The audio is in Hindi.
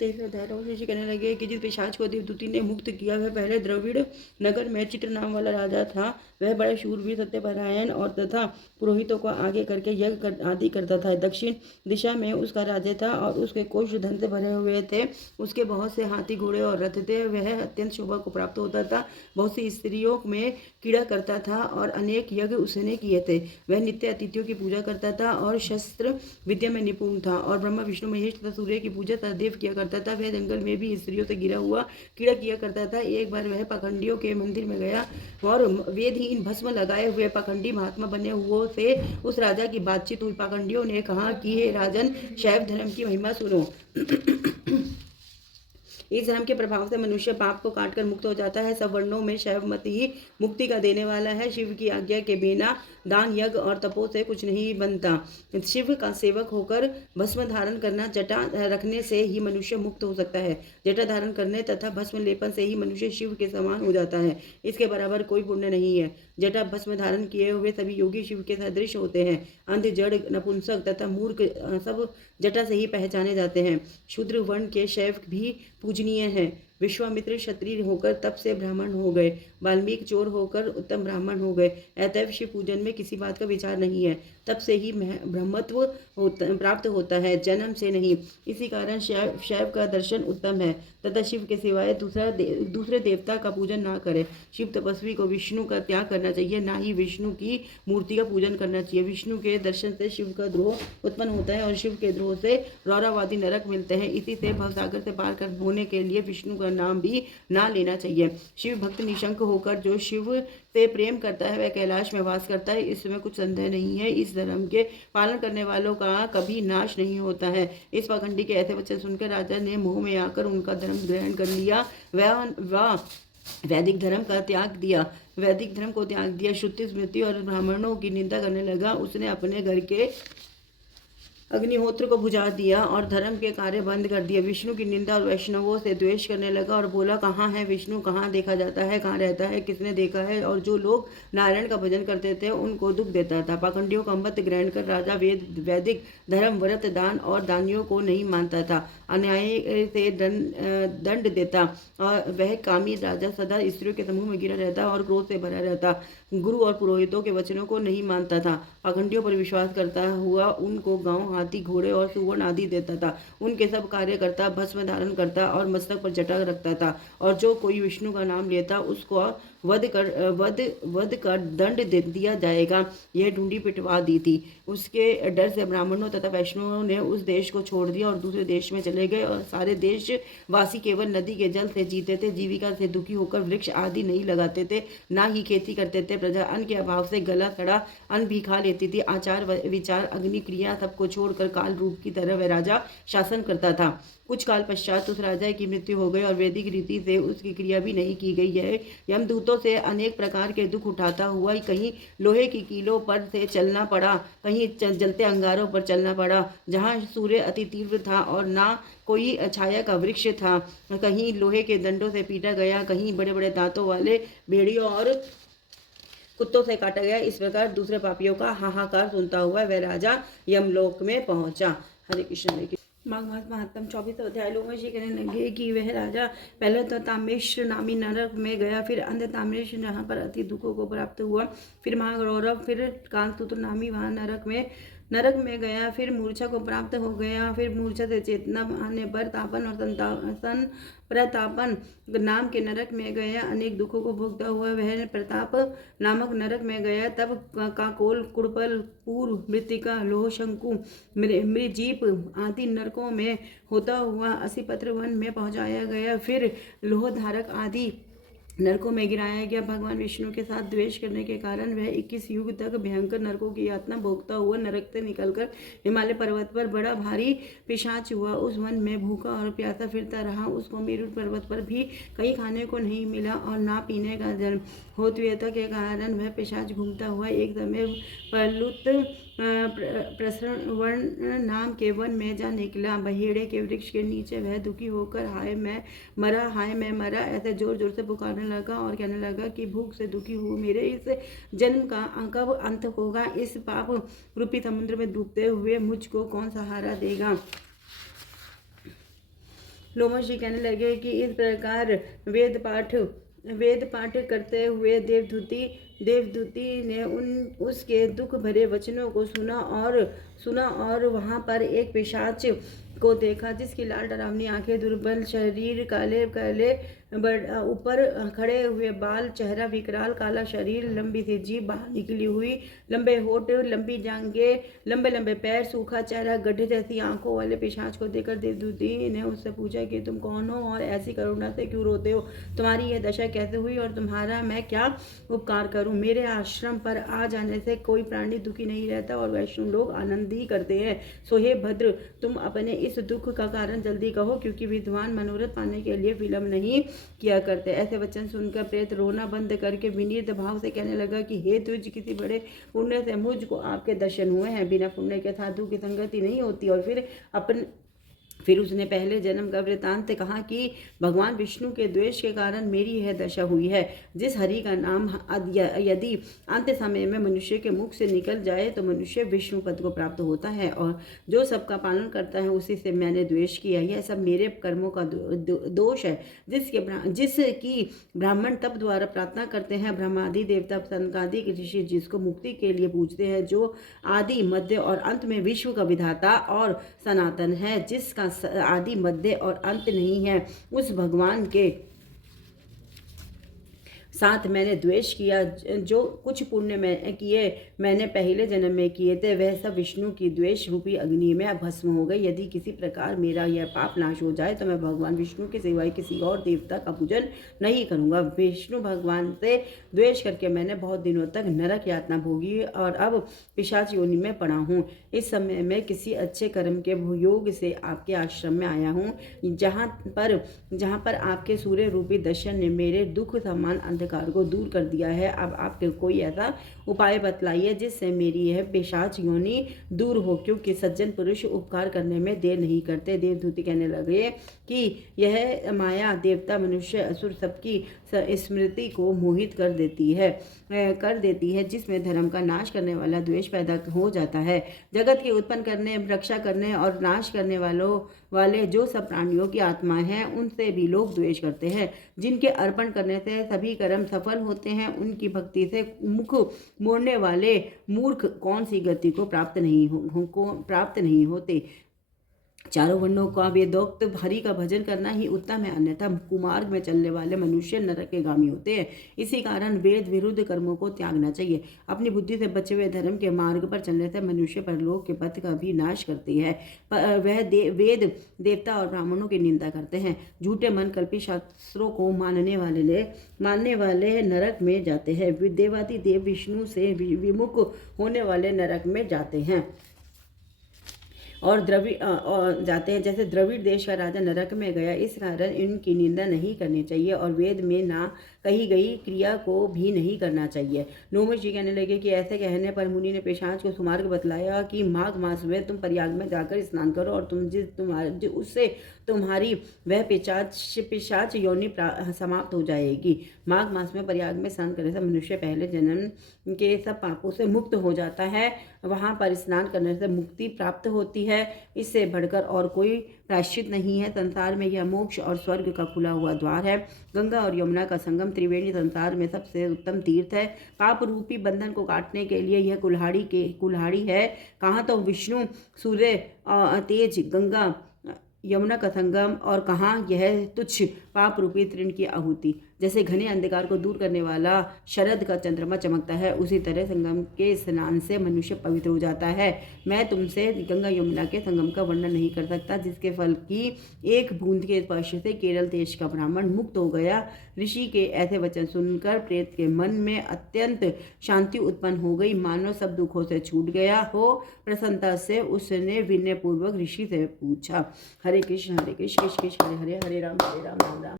13 अध्याय ऋषि कहने लगे कि जिस पिशाच को देवदूती ने मुक्त किया वह पहले द्रविड़ नगर में चित्र नाम वाला राजा था। वह बड़ा शूरवीर सत्यपरायण और तथा पुरोहितों को आगे करके यज्ञ आदि करता था। दक्षिण दिशा में उसका राज्य था और उसके कोष धन से भरे हुए थे। उसके बहुत से हाथी घोड़े और रथ थे। वह अत्यंत शोभा को प्राप्त होता था। बहुत सी स्त्रियों में कीड़ा करता था और अनेक यज्ञ उसने किए थे। वह नित्य अतिथियों की पूजा करता था और शस्त्र विद्या में निपुण था और ब्रह्मा विष्णु महेश तथा सूर्य की पूजा सदैव किया करता था। वह जंगल में भी स्त्रियों से घिरा हुआ कीड़ा किया करता था। एक बार वह पाखंडियों के मंदिर में गया और वेदहीन भस्म लगाए हुए पाखंडी महात्मा बने हुए से उस राजा की बातचीत हुई। पाखंडियों ने कहा कि हे राजन, शैव धर्म की महिमा सुनो। इस धर्म के प्रभाव से मनुष्य पाप को काटकर मुक्त हो जाता है। सब वर्णों में शैव मत ही मुक्ति का देने वाला है। शिव की आज्ञा के बिना दान यज्ञ और तपो से कुछ नहीं बनता। शिव का सेवक होकर भस्म धारण करना, जटा रखने से ही मनुष्य मुक्त हो सकता है। जटा धारण करने तथा भस्म लेपन से ही मनुष्य शिव के समान हो जाता है। इसके बराबर कोई पुण्य नहीं है। जटा भस्म धारण किए हुए सभी योगी शिव के सदृश होते हैं। अंध, जड़, नपुंसक तथा मूर्ख सब जटा से ही पहचाने जाते हैं। शूद्र वर्ण के शैव भी पूजनीय हैं। विश्वामित्र क्षत्रिय होकर तप से ब्राह्मण हो गए। वाल्मीकि चोर होकर उत्तम ब्राह्मण हो गए। अतएव शिव पूजन में किसी बात का विचार नहीं है। तप से ही ब्रह्मत्व प्राप्त होता है, जन्म से नहीं। इसी कारण शैव का दर्शन उत्तम है तथा शिव के सिवाय दूसरे देवता का पूजन ना करे। शिव तपस्वी को विष्णु का त्याग करना चाहिए, ना ही विष्णु की मूर्ति का पूजन करना चाहिए। विष्णु के दर्शन से शिव का द्रोह उत्पन्न होता है और शिव के द्रोह से रौरावादी नरक मिलते हैं। इसी से भवसागर से पार कर होने के लिए विष्णु का नाम भी ना लेना चाहिए। शिव भक्त निशंक होकर जो शिव से प्रेम करता है वह कैलाश में वास करता है, इसमें कुछ संदेह नहीं है। इस धर्म के पालन करने वालों का कभी नाश नहीं होता है। इस पाखंडी के ऐसे वचन सुनकर राजा ने मोह में आकर उनका धर्म ग्रहण कर लिया। वह वैदिक धर्म का त्याग दिया। वैदिक धर्म को त्याग दिया। श्रुति स्मृति और ब्राह्मणों की निंदा करने लगा। उसने अपने घर के अग्निहोत्र को बुझा दिया और धर्म के कार्य बंद कर दिए। विष्णु की निंदा और वैष्णवों से द्वेष करने लगा और बोला, कहाँ है विष्णु, कहाँ देखा जाता है, कहाँ रहता है, किसने देखा है। और जो लोग नारायण का भजन करते थे उनको दुख देता था। पाखंडियों का मत ग्रहण कर राजा वैदिक धर्म, व्रत, दान और दानियों को नहीं मानता था। अन्याय से दंड देता और वह कामी राजा सदा स्त्रियों के समूह में गिरा रहता और क्रोध से भरा रहता। गुरु और पुरोहितों के वचनों को नहीं मानता था। पाखंडियों पर विश्वास करता हुआ उनको गांव, हाथी, घोड़े और सुवर्ण आदि देता था। उनके सब कार्य करता, भस्म धारण करता और मस्तक पर जटा रखता था। और जो कोई विष्णु का नाम लेता उसको वध कर दंड दे दिया जाएगा। यह ढूंढी पिटवा दी थी। उसके डर से ब्राह्मणों तथा वैष्णवों ने उस देश को छोड़ दिया और दूसरे देश में चले गए। और सारे देश वासी केवल नदी के जल से जीते थे। जीविका से दुखी होकर वृक्ष आदि नहीं लगाते थे, ना ही खेती करते थे। प्रजा अन्न के अभाव से गला सड़ा अन्न भी खा लेती थी। आचार, विचार, अग्नि, क्रिया सबको छोड़कर काल रूप की तरह वह राजा शासन करता था। कुछ काल पश्चात उस राजा की मृत्यु हो गई और वैदिक रीति से उसकी क्रिया भी नहीं की गई है। यमदूतों से अनेक प्रकार के दुख उठाता हुआ कहीं लोहे की कीलों पर से चलना पड़ा, कहीं जलते अंगारों पर चलना पड़ा। जहाँ सूर्य अति तीव्र था और ना कोई छाया का वृक्ष था, कहीं लोहे के दंडों से पीटा गया, कहीं बड़े बड़े दांतों वाले भेड़ियों और कुत्तों से काटा गया। इस प्रकार दूसरे पापियों का हाहाकार सुनता हुआ वह राजा यमलोक में पहुंचा। हरे कृष्ण हरे कृष्ण। माघ मास महात्म 24 अध्याय। लोग में कहने लगे कि वह राजा पहले तो ताम्रेश्वर नामी नरक में गया, फिर अंध ताम्रेश्वर जहाँ पर अति दुखों को प्राप्त हुआ, फिर महागौरव, फिर कांसूत्र नामी वहाँ नरक में गया, फिर मूर्छा को प्राप्त हो गया, फिर मूर्छा से चेतना आने पर तापन और प्रतापन नाम के नरक में गया। अनेक दुखों को भोगता हुआ वह प्रताप नामक नरक में गया। तब काकोल, कुड़पल, पूर्व, मृतिका, लोह, शंकु, मृजीप आदि नरकों में होता हुआ असिपत्र वन में पहुंचाया गया। फिर लोहधारक आदि नरकों में गिराया गया। भगवान विष्णु के साथ द्वेष करने के कारण वह 21 युग तक भयंकर नरकों की यातना भोगता हुआ नरक से निकलकर हिमालय पर्वत पर बड़ा भारी पिशाच हुआ। उस वन में भूखा और प्यासा फिरता रहा। उसको मेरु पर्वत पर भी कहीं खाने को नहीं मिला और ना पीने का जल। होत्वियता के कारण वह पिशाच घूमता हुआ एक समय पलुत प्रसरण नाम के वन में जा निकला। बहेड़े के वृक्ष के नीचे वह दुखी होकर हाय मैं मरा ऐसे जोर जोर से पुकारने लगा और कहने लगा कि भूख से दुखी हूँ, मेरे इस जन्म का कब अंत होगा। इस पाप रूपी समुद्र में डूबते हुए मुझको कौन सहारा देगा। लोमश जी कहने लगे कि इस प्रकार वेद पाठ करते हुए देवदूती ने उसके दुख भरे वचनों को सुना और वहां पर एक पिशाच को देखा जिसकी लाल डरावनी आंखें, दुर्बल शरीर, काले काले ऊपर खड़े हुए बाल, चेहरा विकराल, काला शरीर, लंबी सी जीभ बाहर निकली हुई, लंबे होठ, लंबी जांघें, लंबे लंबे पैर, सूखा चेहरा, गड्ढे जैसी आंखों वाले पिशाच को देखकर देवदूती ने उससे पूछा कि तुम कौन हो और ऐसी करुणा से क्यों रोते हो? तुम्हारी यह दशा कैसे हुई और तुम्हारा मैं क्या उपकार करूं? मेरे आश्रम पर आ जाने से कोई प्राणी दुखी नहीं रहता और वैष्णव लोग आनंद ही करते हैं। सो हे भद्र, तुम अपने इस दुख का कारण जल्दी कहो, क्योंकि विद्वान मनोरथ पाने के लिए विलंब नहीं किया करते। ऐसे वचन सुनकर प्रेत रोना बंद करके विनीत भाव से कहने लगा कि हे तुझ, किसी बड़े पुण्य से मुझको आपके दर्शन हुए हैं। बिना पुण्य के साधु की संगति नहीं होती। और फिर उसने पहले जन्म का वृतांत कहा कि भगवान विष्णु के द्वेष के कारण मेरी यह दशा हुई है। जिस हरि का नाम यदि अंत समय में मनुष्य के मुख से निकल जाए तो मनुष्य विष्णु पद को प्राप्त होता है, और जो सबका पालन करता है उसी से मैंने द्वेष किया। यह सब मेरे कर्मों का दोष है, जिसकी ब्राह्मण तप द्वारा प्रार्थना करते हैं। ब्रह्मादि देवता, सनकादि ऋषि जिसको मुक्ति के लिए पूजते हैं, जो आदि मध्य और अंत में विश्व का विधाता और सनातन है, जिसका आदि मध्य और अंत नहीं है, उस भगवान के साथ मैंने द्वेष किया। जो कुछ पुण्य मैंने पहले जन्म में किए थे, वह सब विष्णु की द्वेष रूपी अग्नि में भस्म हो गए। यदि किसी प्रकार मेरा यह पाप नाश हो जाए तो मैं भगवान विष्णु के सिवाय किसी और देवता का पूजन नहीं करूंगा। विष्णु भगवान से द्वेष करके मैंने बहुत दिनों तक नरक यातना भोगी और अब पिशाच योनि में पड़ा हूँ। इस समय मैं किसी अच्छे कर्म के योग से आपके आश्रम में आया हूँ, जहाँ पर आपके सूर्य रूपी दर्शन ने मेरे दुख समान अंधकार को दूर कर दिया है। अब आपके कोई ऐसा उपाय बतलाइए जिससे मेरी यह पिशाच योनि दूर हो, क्योंकि सज्जन पुरुष उपकार करने में देर नहीं करते। देवदूती कहने लगे कि यह माया देवता, मनुष्य, असुर सबकी स्मृति को मोहित कर देती है, जिसमें धर्म का नाश करने वाला द्वेष पैदा हो जाता है। जगत के उत्पन्न करने, रक्षा करने और नाश करने वाले जो सब प्राणियों की आत्मा हैं, उनसे भी लोग द्वेष करते हैं। जिनके अर्पण करने से सभी कर्म सफल होते हैं, उनकी भक्ति से मुख मोड़ने वाले मूर्ख कौन सी गति को प्राप्त नहीं होते। चारों वर्णों का वेदोक्त हरि का भजन करना ही उत्तम है, अन्यथा कुमार्ग में चलने वाले मनुष्य नरक के गामी होते हैं। इसी कारण वेद विरुद्ध कर्मों को त्यागना चाहिए। अपनी बुद्धि से बचे हुए धर्म के मार्ग पर चलने से मनुष्य परलोक के पथ का भी नाश करती है। वह वेद, देवता और ब्राह्मणों की निंदा करते हैं। झूठे मन कल्पी शास्त्रों को मानने वाले नरक में जाते हैं। देवादि देव विष्णु से विमुख होने वाले नरक में जाते हैं और जाते हैं, जैसे द्रविड़ देश का राजा नरक में गया। इस कारण इनकी निंदा नहीं करनी चाहिए और वेद में ना कही गई क्रिया को भी नहीं करना चाहिए। लोमश जी कहने लगे कि ऐसे कहने पर मुनि ने पिशाच को सुमार्ग बतलाया कि माघ मास में तुम प्रयाग में जाकर स्नान करो और उससे तुम्हारी वह पिशाच योनि समाप्त हो जाएगी। माघ मास में प्रयाग में स्नान करने से मनुष्य पहले जन्म के सब पापों से मुक्त हो जाता है। वहाँ पर स्नान करने से मुक्ति प्राप्त होती है। इससे बढ़कर और कोई प्रायश्चित नहीं है। संसार में यह मोक्ष और स्वर्ग का खुला हुआ द्वार है। गंगा और यमुना का संगम त्रिवेणी संसार में सबसे उत्तम तीर्थ है। पाप रूपी बंधन को काटने के लिए यह कुल्हाड़ी है। कहाँ तो विष्णु, सूर्य, तेज, गंगा, यमुना का संगम, और कहाँ यह तुच्छ पाप रूपी तृण की आहुति। जैसे घने अंधकार को दूर करने वाला शरद का चंद्रमा चमकता है, उसी तरह संगम के स्नान से मनुष्य पवित्र हो जाता है। मैं तुमसे गंगा यमुना के संगम का वर्णन नहीं कर सकता, जिसके फल की एक बूंद के स्पर्श से केरल देश का ब्राह्मण मुक्त हो गया। ऋषि के ऐसे वचन सुनकर प्रेत के मन में अत्यंत शांति उत्पन्न हो गई, मानो सब दुखों से छूट गया हो। प्रसन्नता से उसने विनय पूर्वक ऋषि से पूछा, हरे कृष्ण कृष्ण कृष्ण हरे हरे, हरे राम राम राम।